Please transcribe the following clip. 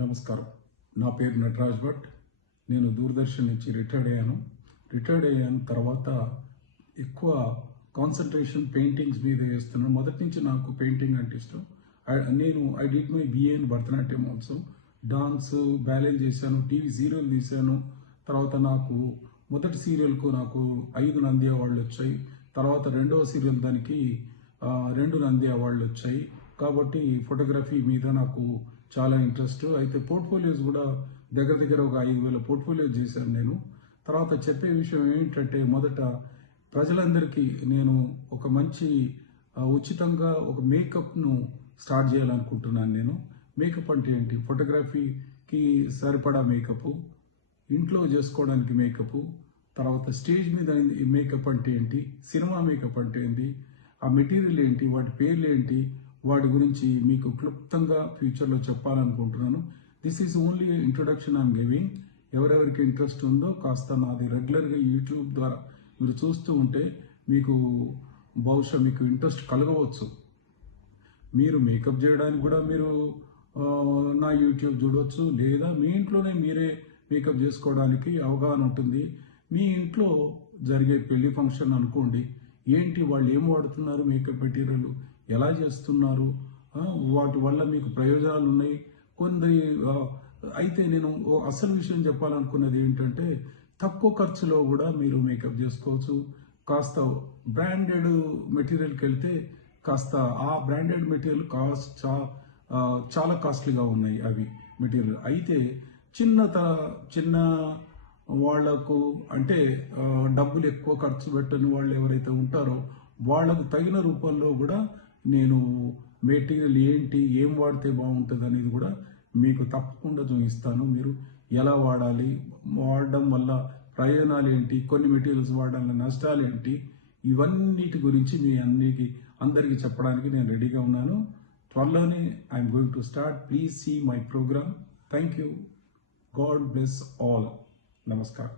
నమస్కారం. నా పేరు నటరాజ్ భట్. నేను దూరదర్శన్ నుంచి రిటైర్డ్ అయ్యాను తర్వాత ఎక్కువ కాన్సన్ట్రేషన్ పెయింటింగ్స్ మీద వేస్తున్నాను. మొదటి నుంచి నాకు పెయింటింగ్ అంటే ఇష్టం. I did my BA in Bharatanatyam also. Dance, balance చేశాను, టీవీ సీరియల్ తీశాను. తర్వాత నాకు మొదటి సీరియల్కు నాకు 5 నంది అవార్డులు వచ్చాయి. తర్వాత రెండవ సీరియల్ దానికి 2 నంది అవార్డులు వచ్చాయి. కాబట్టి ఫోటోగ్రఫీ మీద నాకు చాలా ఇంట్రెస్ట్. అయితే పోర్ట్ఫోలియోస్ కూడా దగ్గర ఒక 5,000 పోర్ట్ఫోలియోస్ చేశాను నేను. తర్వాత చెప్పే విషయం ఏంటంటే, మొదట ప్రజలందరికీ నేను ఒక మంచి ఉచితంగా ఒక మేకప్ను స్టార్ట్ చేయాలనుకుంటున్నాను. నేను మేకప్ అంటే ఏంటి, ఫోటోగ్రఫీకి సరిపడా మేకప్, ఇంట్లో చేసుకోవడానికి మేకప్, తర్వాత స్టేజ్ మీద మేకప్ అంటే ఏంటి, సినిమా మేకప్ అంటే ఏంటి, ఆ మెటీరియల్ ఏంటి, వాటి పేర్లు ఏంటి, వాటి గురించి మీకు క్లుప్తంగా ఫ్యూచర్లో చెప్పాలనుకుంటున్నాను. This is only introduction I'm giving. ఎవరెవరికి ఇంట్రెస్ట్ ఉందో కాస్త నాది రెగ్యులర్గా యూట్యూబ్ ద్వారా మీరు చూస్తూ ఉంటే బహుశా మీకు ఇంట్రెస్ట్ కలగవచ్చు. మీరు మేకప్ చేయడానికి కూడా మీరు నా యూట్యూబ్ చూడవచ్చు, లేదా మీ ఇంట్లోనే మీరే మేకప్ చేసుకోవడానికి అవగాహన ఉంటుంది. మీ ఇంట్లో జరిగే పెళ్లి ఫంక్షన్ అనుకోండి, ఏంటి వాళ్ళు ఏం వాడుతున్నారు, మేకప్ మెటీరియల్ ఎలా చేస్తున్నారు, వాటి వల్ల మీకు ప్రయోజనాలు ఉన్నాయి కొన్ని. అయితే నేను అసలు విషయం చెప్పాలనుకున్నది ఏంటంటే, తక్కువ ఖర్చులో కూడా మీరు మేకప్ చేసుకోవచ్చు. కాస్త బ్రాండెడ్ మెటీరియల్కి వెళ్తే కాస్త ఆ బ్రాండెడ్ మెటీరియల్ చాలా కాస్ట్లీగా ఉన్నాయి అవి మెటీరియల్. అయితే చిన్న వాళ్లకు అంటే డబ్బులు ఎక్కువ ఖర్చు పెట్టని వాళ్ళు ఎవరైతే ఉంటారో వాళ్ళకు తగిన రూపంలో కూడా నేను మెటీరియల్ ఏంటి, ఏం వాడితే బాగుంటుంది అనేది కూడా మీకు తప్పకుండా చూపిస్తాను. మీరు ఎలా వాడాలి, వాడడం వల్ల ప్రయోజనాలు ఏంటి, కొన్ని మెటీరియల్స్ వాడడం వల్ల నష్టాలు ఏంటి, ఇవన్నిటి గురించి అందరికీ చెప్పడానికి నేను రెడీగా ఉన్నాను. త్వరలోనే I'm going to start. Please see my programme. Thank you. God bless all. నమస్కారం.